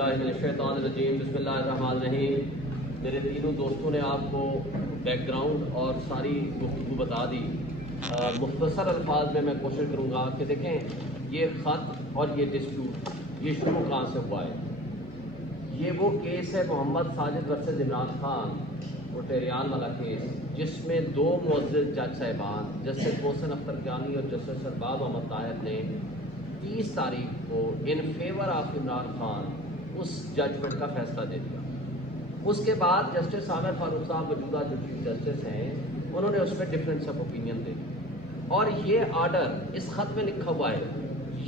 बिस्मिल्लाहिर्रहमानिर्रहीम बिस्मिल्लाहिर्रहमानिर्रहीम। मेरे तीनों दोस्तों ने आपको बैकग्राउंड और सारी गुफ्तगू बता दी। मुख्तसर अल्फाज में मैं कोशिश करूँगा कि देखें ये ख़त और ये डिस्प्यूट ये शुरू कहाँ से हुआ है। ये वो केस है मोहम्मद साजिद वर्सेस इमरान खान, वो टेरियान वाला केस, जिसमें दो मुअज़्ज़िज़ जज साहिबान जस्टिस मोहसिन अख्तर जानी और जस्टिस सरबाज अहमद ताहिर ने 30 तारीख को in favour of Imran Khan उस जजमेंट का फैसला दे दिया। उसके बाद जस्टिस आमिर फारूक साहब मौजूदा जो चीफ जस्टिस हैं उन्होंने उसमें डिफरेंस ऑफ ओपिनियन दे दी और ये आर्डर इस खत में लिखा हुआ है,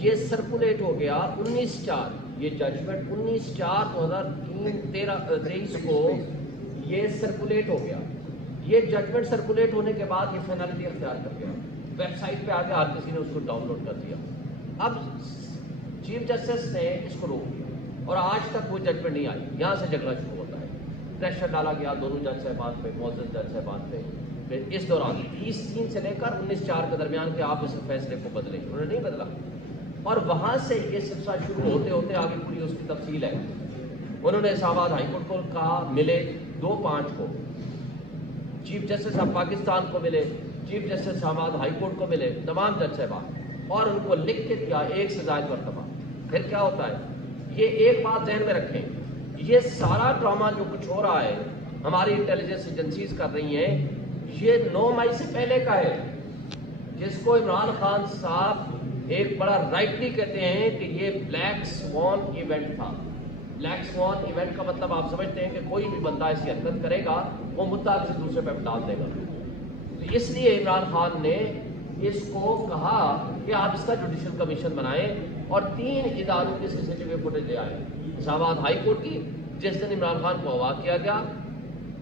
ये सर्कुलेट हो गया 19/4, ये जजमेंट 19/4/2023 को ये सर्कुलेट हो गया। ये जजमेंट सर्कुलेट होने के बाद ये फाइनलिटी अख्तियार कर गया, वेबसाइट पे आके हर किसी ने उसको डाउनलोड कर दिया। अब चीफ जस्टिस ने इसको रोक दिया और आज तक वो जजमेंट नहीं आई। यहाँ से झगड़ा शुरू होता है, प्रेशर डाला गया दोनों जज साहबान पे, मुअज़्ज़िज़ जज साहबान पे। फिर इस दौरान 30/3 से लेकर 19/4 के दरमियान के आप इस फैसले को बदलें, उन्होंने नहीं बदला और वहाँ से ये सिलसिला शुरू होते होते आगे पूरी उसकी तफसील है। उन्होंने इस्लामाबाद हाई कोर्ट को कहा मिले 2/5 को, चीफ जस्टिस ऑफ पाकिस्तान को मिले, chief justice Islamabad high court को मिले, तमाम जज साहबान, और उनको लिख के दिया 1 से ज़ायद मरतबा। फिर क्या होता है, ये एक बात ध्यान में रखें, ये सारा ड्रामा जो कुछ हो रहा है हमारी इंटेलिजेंस एजेंसीज कर रही हैं, ये 9 मई से पहले का है, जिसको इमरान खान साहब एक बड़ा राइटली कहते हैं कि ये ब्लैक स्वॉन इवेंट था। ब्लैक स्वॉन इवेंट का मतलब आप समझते हैं कि कोई भी बंदा ऐसी हरकत करेगा वो मुद्दा किसी दूसरे पे डाल देगा। तो इसलिए इमरान खान ने इसको कहा कि आप इसका जुडिशल कमीशन बनाएं और 3 इदारों की सीसीटीवी फुटेज ले आए। इस्लामाबाद हाई कोर्ट की, जिस दिन इमरान खान को अगवा किया गया,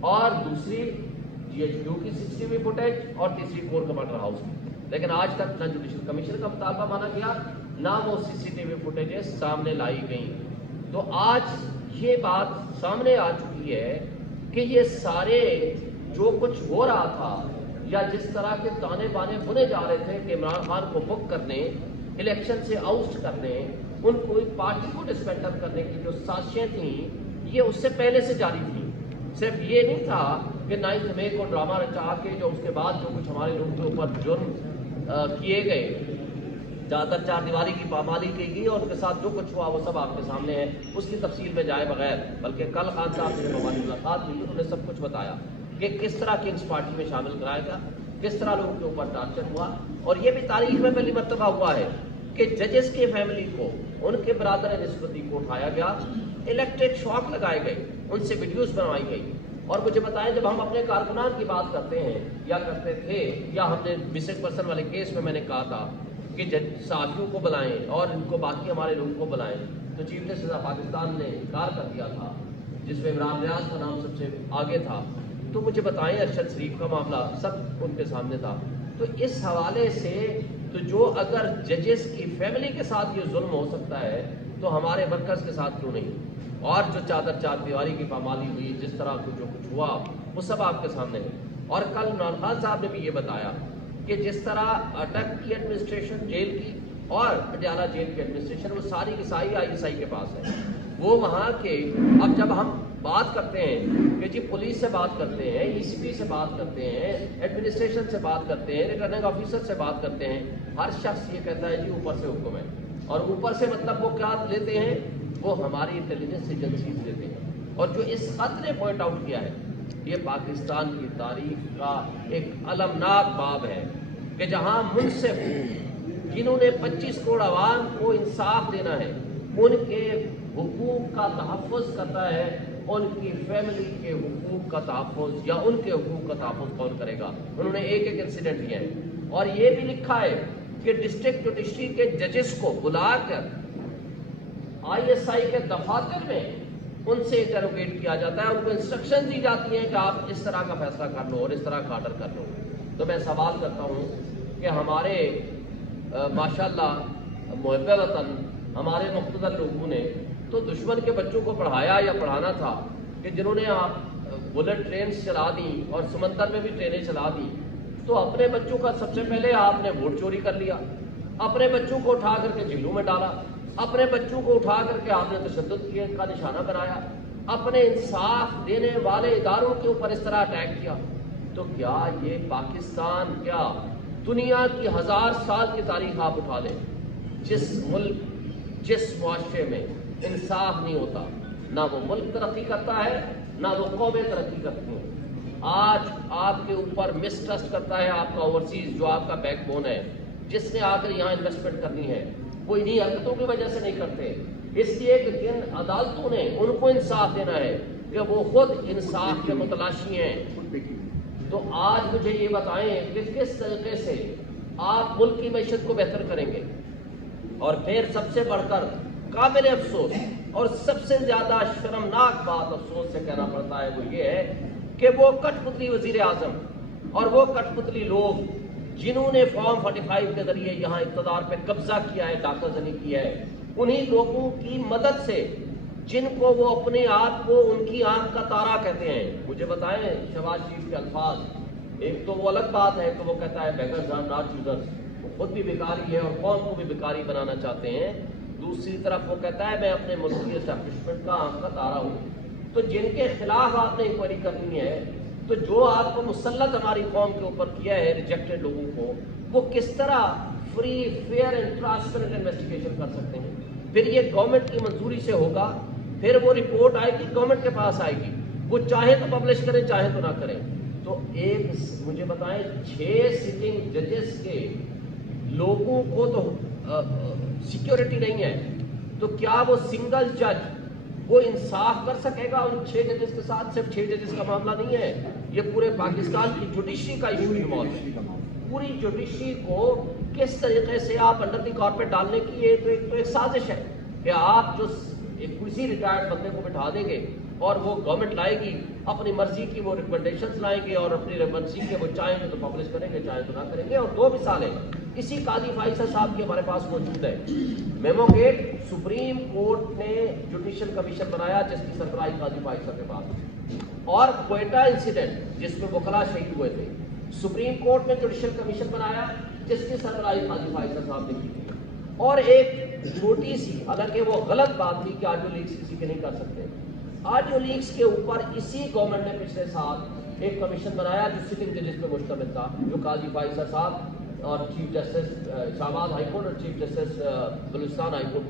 और दूसरी GHQ की सीसीटीवी फुटेज, और तीसरी कोर कमांडर हाउस की। लेकिन आज तक न जुडिशल कमीशन का मुतालबा माना गया, ना वो सीसीटीवी फुटेजेस सामने लाई गई। तो आज ये बात सामने आ चुकी है कि ये सारे जो कुछ हो रहा था या जिस तरह के ताने बाने बुने जा रहे थे कि इमरान खान को बुक करने, इलेक्शन से आउट करने, उनको पार्टी को डिस्मेंटल करने की जो साजिशें थी ये उससे पहले से जारी थी। सिर्फ ये नहीं था कि 9 मई को ड्रामा रचा के जो उसके बाद जो कुछ हमारे लोगों के ऊपर जुर्म किए गए, ज़्यादातर 4 दीवारी की पामाली की गई और उनके साथ जो कुछ हुआ वो सब आपके सामने है, उसकी तफसील में जाए बगैर। बल्कि कल खान साहब से हमारी मुलाकात हुई, उन्होंने सब कुछ बताया कि किस तरह किंग्स पार्टी में शामिल कराया गया, किस तरह लोगों के ऊपर टार्चर हुआ। और ये भी तारीख में पहली मरतबा हुआ है कि जजेस की फैमिली को, उनके बरादर निस्बती को उठाया गया, इलेक्ट्रिक शॉक लगाए गए, उनसे वीडियोस बनवाई गई। और मुझे बताएं, जब हम अपने कारकुनान की बात करते हैं या करते थे, या हमने मिसिंग पर्सन वाले केस में मैंने कहा था कि साथियों को बुलाएं और इनको बाकी हमारे लोगों को बुलाएं, तो चीफ जस्टिस ऑफ पाकिस्तान ने इनकार कर दिया था, जिसमें इमरान रियाज का नाम सबसे आगे था। तो मुझे बताएं, अरशद शरीफ का मामला सब उनके सामने था। तो इस हवाले से तो जो अगर जजेस की फैमिली के साथ ये जुल्म हो सकता है तो हमारे वर्कर्स के साथ क्यों नहीं। और जो 4 दीवारी की पामाली हुई, जिस तरह को जो कुछ हुआ वो सब आपके सामने है। और कल इमरान खान साहब ने भी ये बताया कि जिस तरह अटक की एडमिनिस्ट्रेशन जेल की और पटियाला जेल की एडमिनिस्ट्रेशन, वो सारी की सारी ISI के पास है। वो वहाँ के, अब जब हम बात करते हैं कि जी पुलिस से बात करते हैं, ECP से बात करते हैं, एडमिनिस्ट्रेशन से बात करते हैं, रिटर्निंग ऑफिसर से बात करते हैं, हर शख्स ये कहता है जी ऊपर से हुक्म है। और ऊपर से मतलब वो क्या लेते हैं, वो हमारी इंटेलिजेंस एजेंसीज लेते हैं। और जो इस खत ने पॉइंट आउट किया है, ये पाकिस्तान की तारीख का एक अलमनाक बाब है कि जहाँ मुनसिफ जिन्होंने 25 करोड़ आवाम को इंसाफ देना है, उनके हुकूक का तहफ़्फ़ुज़ करता है, उनकी फैमिली के हुकूक का तहफ़्फ़ुज़ या उनके हुकूक का तहफ़्फ़ुज़ कौन करेगा। उन्होंने एक इंसिडेंट दिया है और ये भी लिखा है कि डिस्ट्रिक्ट जुडिशरी के जजेस को बुलाकर ISI के दफातर में उनसे इंटरोगेट किया जाता है, उनको इंस्ट्रक्शन दी जाती हैं कि आप इस तरह का फैसला कर लो और इस तरह का आर्डर कर लो। तो मैं सवाल करता हूँ कि हमारे माशाल्लाह मुहब्बे वतन हमारे मुख्तदर लोगों ने तो दुश्मन के बच्चों को पढ़ाया या पढ़ाना था कि जिन्होंने आप बुलेट ट्रेन चला दी और समंदर में भी ट्रेनें चला दी, तो अपने बच्चों का सबसे पहले आपने वोट चोरी कर लिया, अपने बच्चों को उठा करके जेलों में डाला, اپنے بچوں کو اٹھا کر کے آپ نے تشدد کا نشانہ بنایا، اپنے انصاف دینے والے اداروں کے اوپر اس طرح اٹیک کیا، تو کیا یہ پاکستان، کیا دنیا کی 1000 سال کی تاریخ آپ اٹھا لیں، جس ملک جس معاشرے میں انصاف نہیں ہوتا، نہ وہ ملک ترقی کرتا ہے نہ وہ قومیں ترقی کرتی ہیں۔ آج آپ کے اوپر مسٹرسٹ کرتا ہے آپ کا اوورسیز، جو آپ کا بیک بون ہے، جس نے آ کر یہاں انویسٹمنٹ کرنی ہے، وہ انہی حرکتوں کی وجہ سے نہیں کرتے، اس لیے کہ جن عدالتوں نے ان کو انصاف دینا ہے کہ وہ خود انصاف کے متلاشی ہیں۔ تو آج مجھے یہ بتائیں کہ کس طریقے سے آپ ملک کی معیشت کو بہتر کریں گے؟ اور پھر سب سے بڑھ کر قابل افسوس اور سب سے زیادہ شرمناک بات افسوس سے کہنا پڑتا ہے، وہ یہ ہے کہ وہ کٹ پتلی وزیر اعظم اور وہ کٹ پتلی لوگ جنہوں نے فارم 45 کے ذریعے یہاں اقتدار پہ قبضہ کیا ہے، ڈاکہ زنی کیا ہے، انہی لوگوں کی مدد سے، جن کو وہ اپنے آپ کو ان کی آنکھ کا تارا کہتے ہیں۔ مجھے بتائیں شہباز شریف کے الفاظ، ایک تو وہ الگ بات ہے کہ وہ کہتا ہے بیگرز آر ناٹ چوزرز، وہ خود بھی بیکاری ہے اور قوم کو بھی بیکاری بنانا چاہتے ہیں، دوسری طرف وہ کہتا ہے میں اپنے ملک کی اسٹیبلشمنٹ کا آنکھ کا تارا ہوں۔ تو جن کے خلاف آپ نے انکوائری کرنی ہے، تو جو آپ کو مسلط ہماری قوم کے اوپر کیا ہے ریجیکٹڈ لوگوں کو، وہ کس طرح free fair and transparent investigation کر سکتے ہیں؟ پھر یہ گورنمنٹ کی منظوری سے ہوگا، پھر وہ رپورٹ آئے گی، گورنمنٹ کے پاس آئے گی، وہ چاہے تو پبلش کریں چاہے تو نہ کریں۔ تو ایک مجھے بتائیں 6 سٹنگ ججز کے لوگوں کو تو سیکیورٹی نہیں ہے، تو کیا وہ سنگل جج وہ انصاف کر سکے گا ان 6 ججز کے ساتھ؟ صرف 6 ججز کا معاملہ نہیں ہے، یہ پورے پاکستان کی جوڈیشری کا ایشو انوالو ہے۔ پوری جوڈیشری کو کس طریقے سے آپ انڈر دی کارپیٹ ڈالنے کی یہ تو ایک سازش ہے کہ آپ جو ایک کسی ریٹائرڈ بندے کو بٹھا دیں گے اور وہ گورنمنٹ لائے گی اپنی مرضی کی، وہ ریکمنڈیشنز لائیں گے اور اپنی مرضی کے وہ چاہیں گے تو پبلش کریں گے چاہیں تو نہ کریں گے۔ اور 2 مثالیں اسی قاضی فائصل صاحب کی ہمارے پاس موجود ہے۔ میمو گیٹ، سپریم کورٹ نے جوڈیشل کمیشن بنایا جس کی سربراہی قاضی فائصل کے پاس، اور کوئٹہ انسیڈنٹ جس میں وکلا شہید ہوئے تھے، سپریم کورٹ نے جوڈیشل کمیشن بنایا جس کی سربراہی قاضی فائصل صاحب نے کی تھی۔ اور ایک چھوٹی سی، حالانکہ وہ غلط بات تھی کہ آڈیو لیکس کسی کے نہیں کر سکتے، آڈیو لیکس کے اوپر اسی گورنمنٹ نے پچھلے سال ایک کمیشن بنایا جو سٹنگ ججز پہ مشتمل تھا، جو قاضی فائصل صاحب اور chief justice Shahbaz high court اور chief justice Balochistan high court